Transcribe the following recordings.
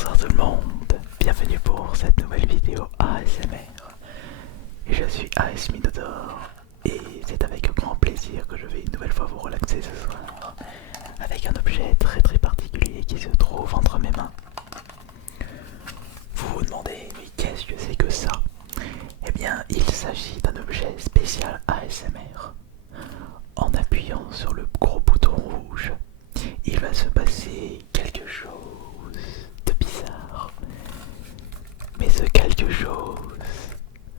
Bonsoir tout le monde, bienvenue pour cette nouvelle vidéo ASMR. Je suis AS Midodor et c'est avec grand plaisir que je vais une nouvelle fois vous relaxer ce soir avec un objet très particulier qui se trouve entre mes mains. Vous vous demandez, mais qu'est-ce que c'est que ça? Eh bien, il s'agit d'un objet spécial ASMR. En appuyant sur le gros bouton rouge, il va se passer quelque chose de bizarre. Mais ce quelque chose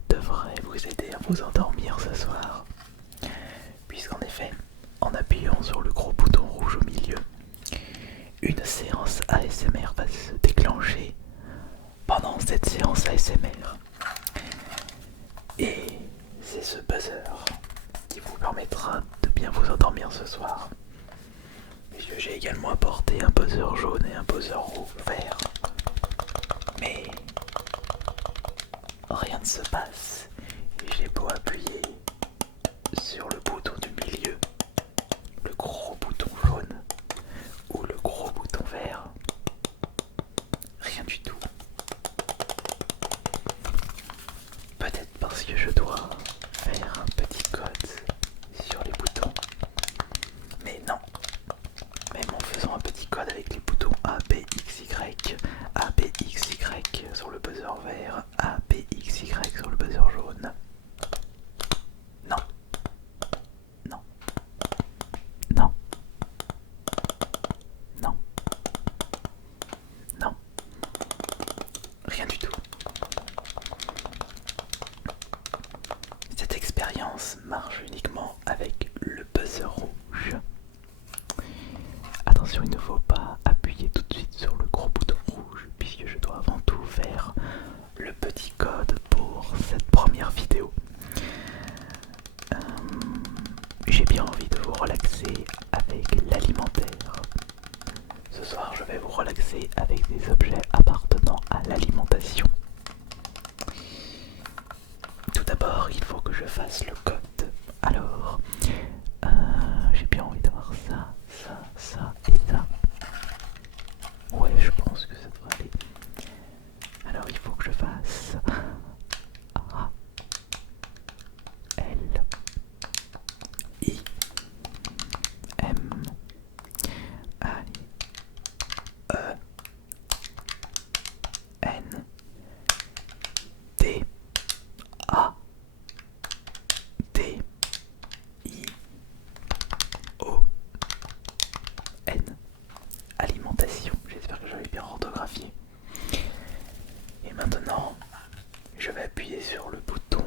devrait vous aider à vous endormir ce soir. Puisqu'en effet, en appuyant sur le gros bouton rouge au milieu, une séance ASMR va se déclencher pendant cette séance ASMR. Et c'est ce buzzer qui vous permettra de bien vous endormir ce soir. Puisque j'ai également apporté un buzzer jaune et un buzzer vert. Mais rien ne se passe et j'ai beau appuyer sur le bouton du milieu, le gros bouton jaune ou le gros bouton vert, rien du tout. Peut-être parce que je dois faire un petit code sur les boutons, mais non. Même en faisant un petit code avec les boutons A, B, X, Y, A, B, X, Y sur le buzzer vert, A, B, X, Y sur le buzzer jaune. Non. Non. Non. Non. Non. Rien du tout. Cette expérience marche uniquement avec le buzzer rouge. Attention, il ne faut pas appuyer tout de suite sur le gros bouton rouge puisque je dois avant tout faire le petit code pour cette première vidéo. J'ai bien envie de vous relaxer avec l'alimentaire. Ce soir, je vais vous relaxer avec des objets appartenant à l'alimentation. Tout d'abord, il faut que je fasse le code. Alors, j'ai bien envie d'avoir ça, ça et ça. Ouais, je pense que ça devrait aller. Alors, il faut que je fasse A, L, I, M, I, E, N, D, A, D, I, O, N. Alimentation. J'espère que j'avais bien orthographié. Et maintenant, je vais appuyer sur le bouton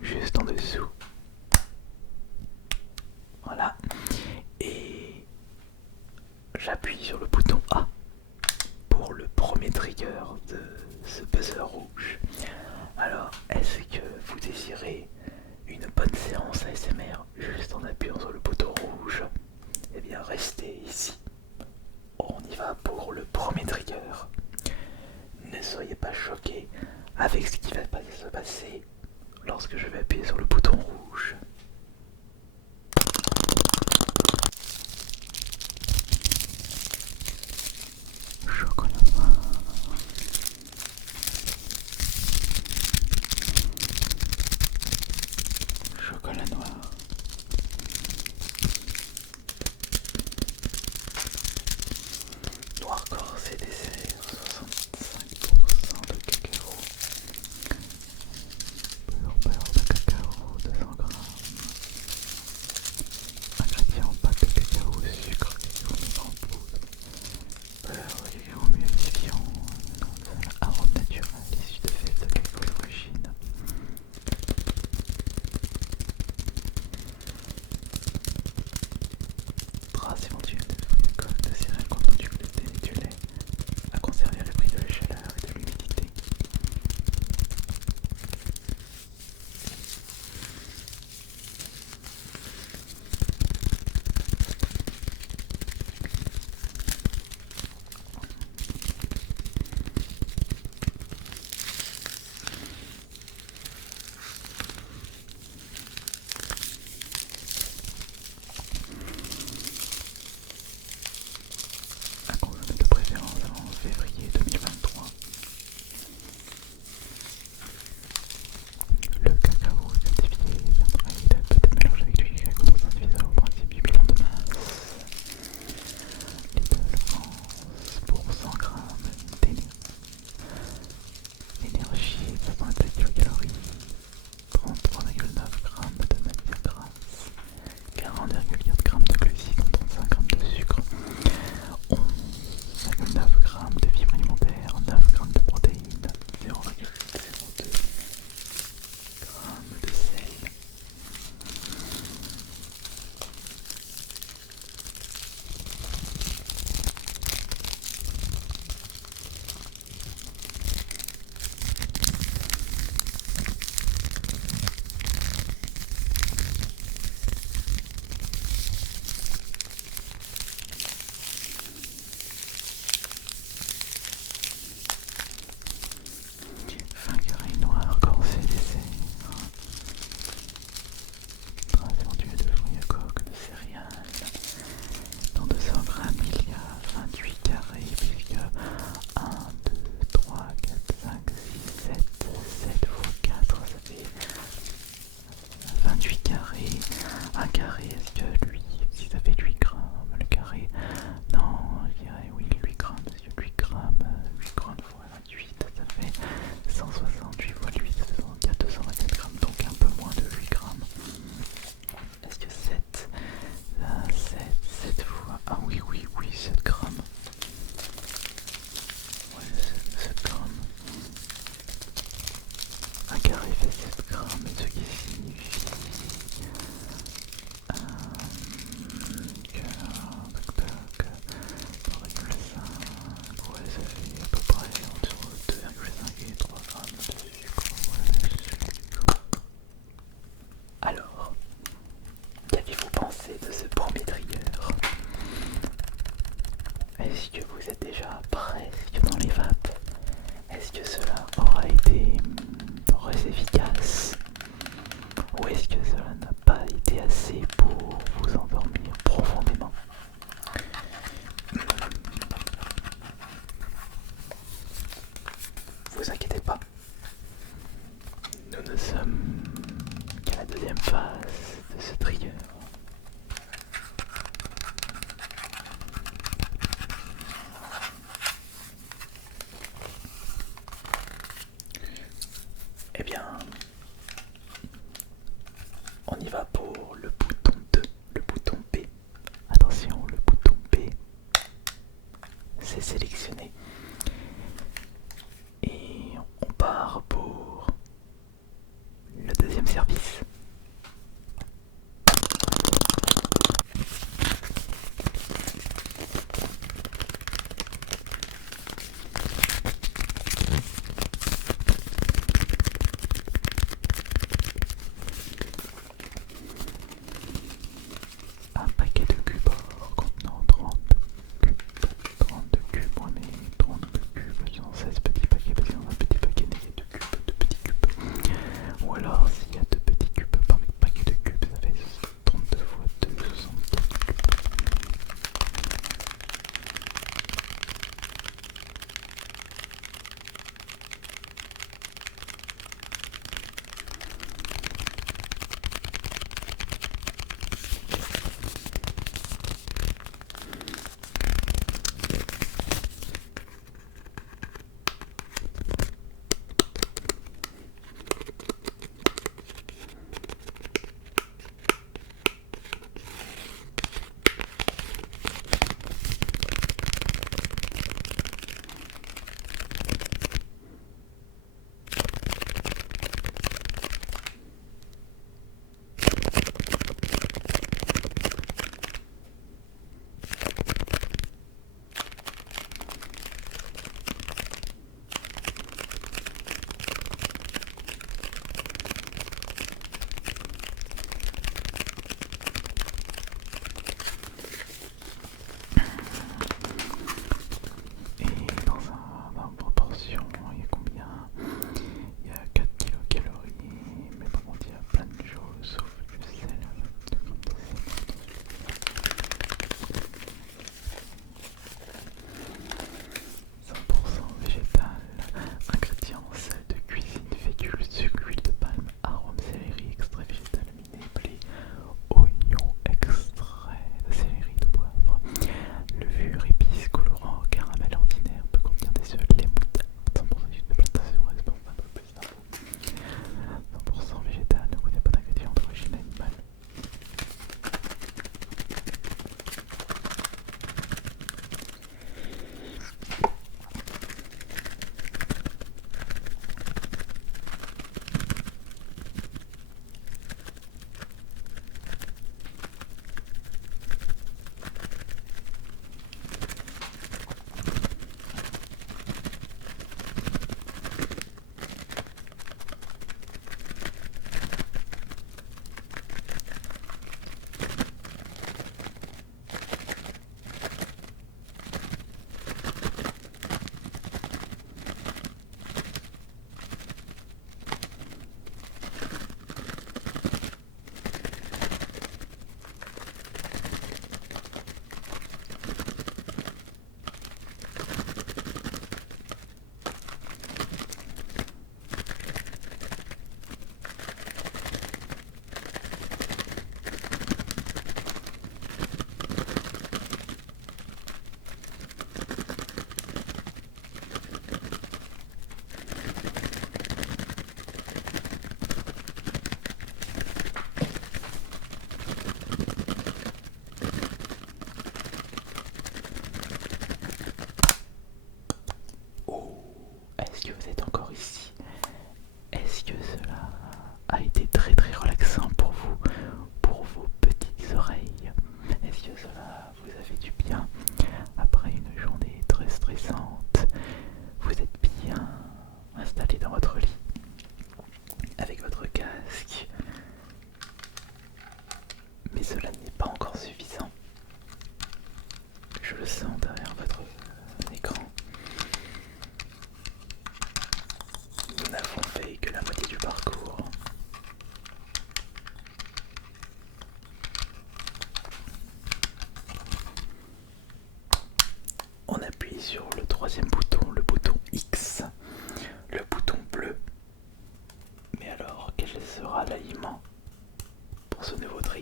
juste en dessous. Voilà. Et j'appuie sur le bouton A pour le premier trigger de ce buzzer rouge. Alors, est-ce que vous désirez une bonne séance ASMR juste en appuyant sur le bouton rouge? Eh bien, restez ici. On y va pour le premier trigger. Ne soyez pas choqués avec ce qui va se passer lorsque je vais appuyer sur le bouton rouge.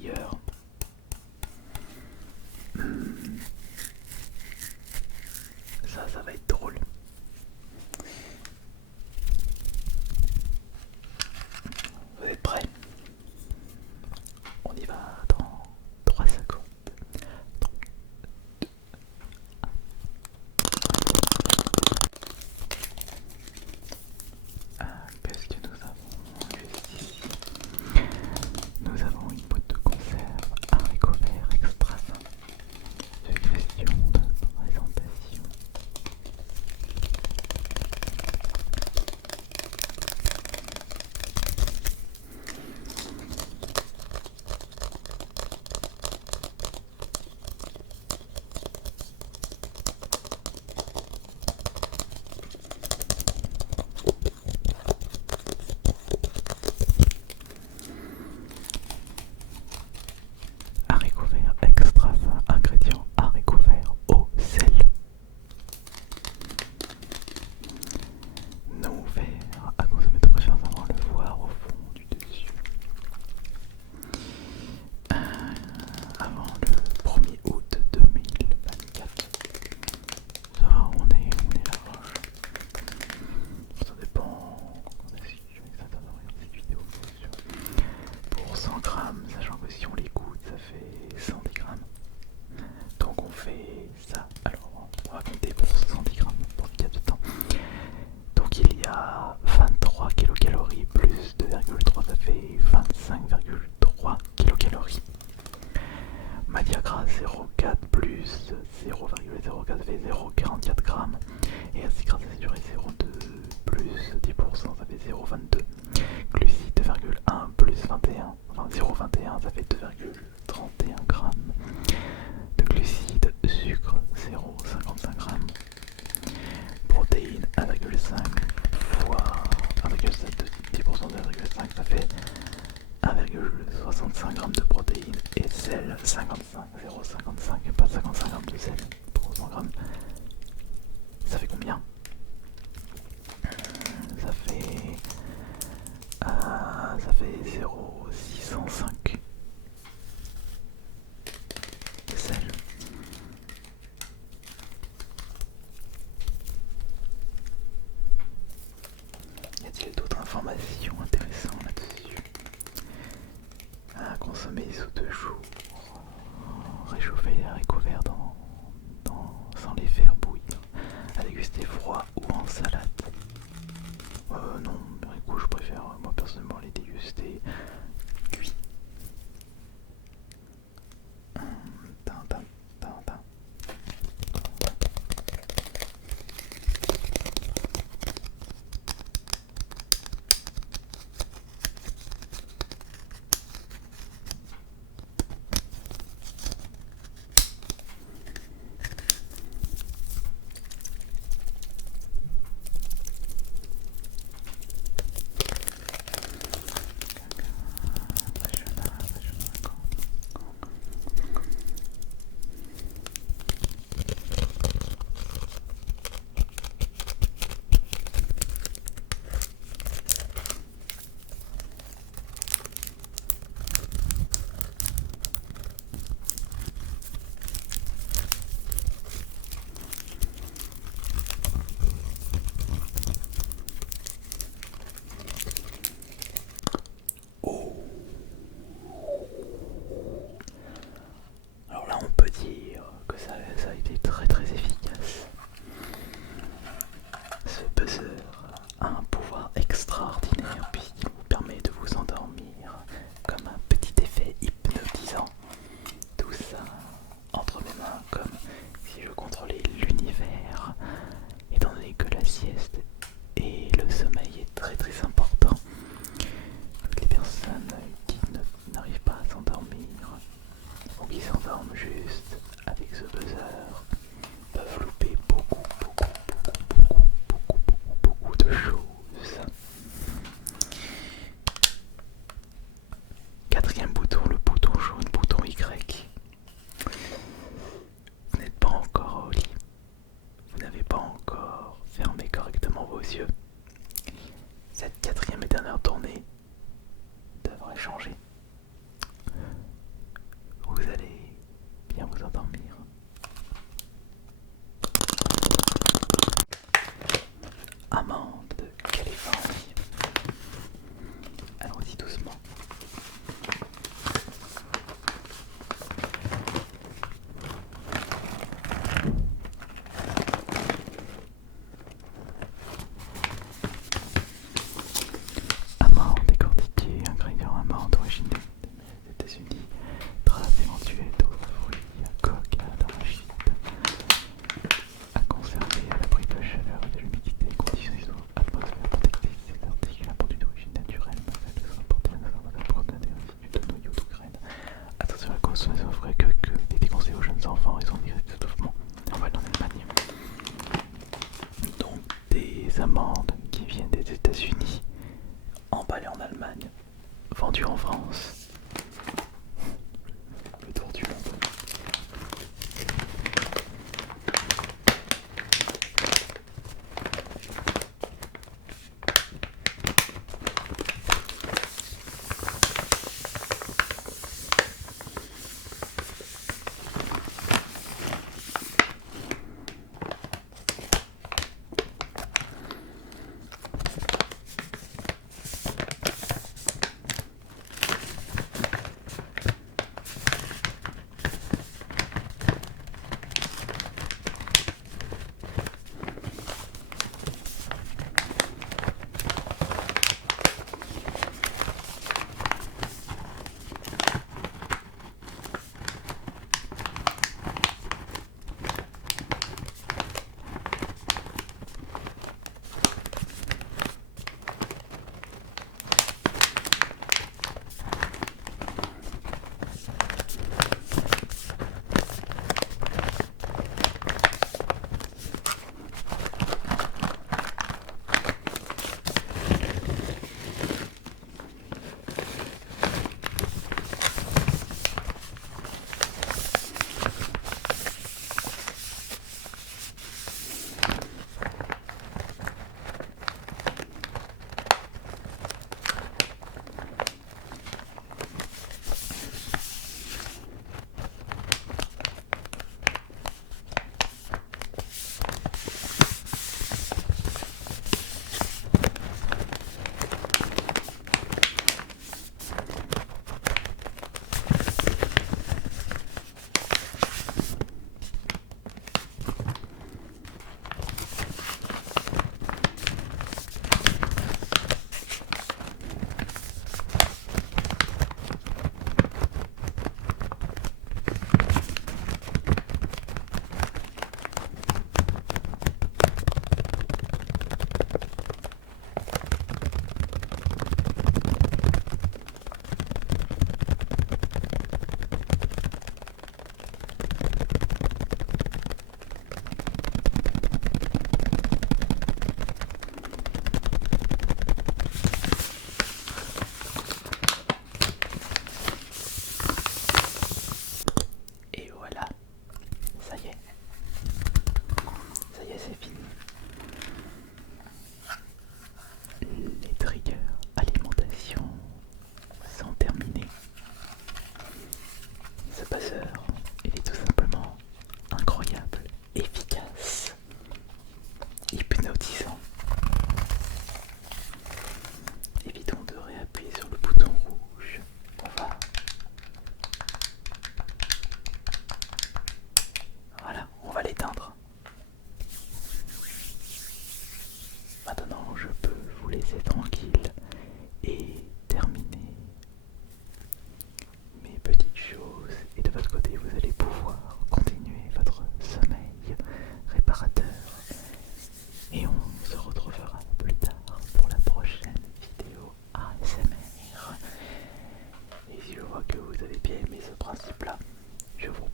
l'intérieur. Ça va être drôle. Vous êtes prêts? On y va dans 3 secondes. Qu'est-ce que nous avons juste ici? Nous avons une boîte de conserve haricots verts extra sains. Suggestion de présentation. Haricots verts extra fins, ingrédients haricots verts, eau, sel. Non vert à consommer de préférence avant le voir au fond du dessus. Avant le 1er août 2024. Ça va, on est large. Ça dépend. On a su exactement regarder cette vidéo. Pour 100 grammes, sachant que si on les goûte, ça fait 110 grammes. Donc on fait ça. Alors on va compter pour 110 grammes pour qu'il y ait de temps. Donc il y a 23 kilocalories plus 2,3, ça fait 25,3 kilocalories. Matière grasse 0,4 plus 0,04, ça fait 0,44 grammes. Et acide gras saturé 0,2 plus 10%, ça fait 0,22. Glucides 2,1 plus 21, enfin 0,21, ça fait 2,31 grammes de glucides. Sucre 0,55 grammes. Protéines 1,5 fois 1,7 de 10% de 1,5, ça fait 1,65 grammes de protéines. Et sel 55, 0,55, pas 55 grammes de sel pour 100 grammes. Ça fait combien? Ça fait 0,605 de sel. Y a-t-il d'autres informations intéressantes là-dessus? À consommer sous 2 jours. Réchauffer les haricots verts sans les faire bouillir. À déguster froid ou en salade. Non, les haricots je préfère moi personnellement les déguster cuits. Alors là, on peut dire que ça a été très très efficace. Ce buzzer a un pouvoir extraordinaire puisqu'il vous permet de vous endormir comme un petit effet hypnotisant. Tout ça entre mes mains comme si je contrôlais l'univers, étant donné que la sieste et le sommeil est très très important. Toutes les personnes qui n'arrivent pas à s'endormir ou qui s'endorment juste avec ce buzzer peuvent louper beaucoup de choses. Quatrième bouton, le bouton jaune, bouton Y. Vous n'êtes pas encore au lit. Vous n'avez pas encore fermé correctement vos yeux. Cette quatrième et dernière tournée devrait changer. vrai que des déconseils aux jeunes enfants, ils ont des étouffements. On va aller en Allemagne. Donc des amandes qui viennent des États-Unis, emballées en Allemagne, vendues en France. Le tour du monde. Et voilà, ça y est, c'est fini. Les triggers alimentation sont terminés. Ce passeur, il est tout simplement incroyable, efficace, hypnotisant. Évitons de réappuyer sur le bouton rouge. On va l'éteindre. Maintenant, je peux vous laisser tranquille et terminer mes petites choses. Et de votre côté, vous allez pouvoir continuer votre sommeil réparateur. Et on se retrouvera plus tard pour la prochaine vidéo ASMR. Et si je vois que vous avez bien aimé ce principe-là, je vous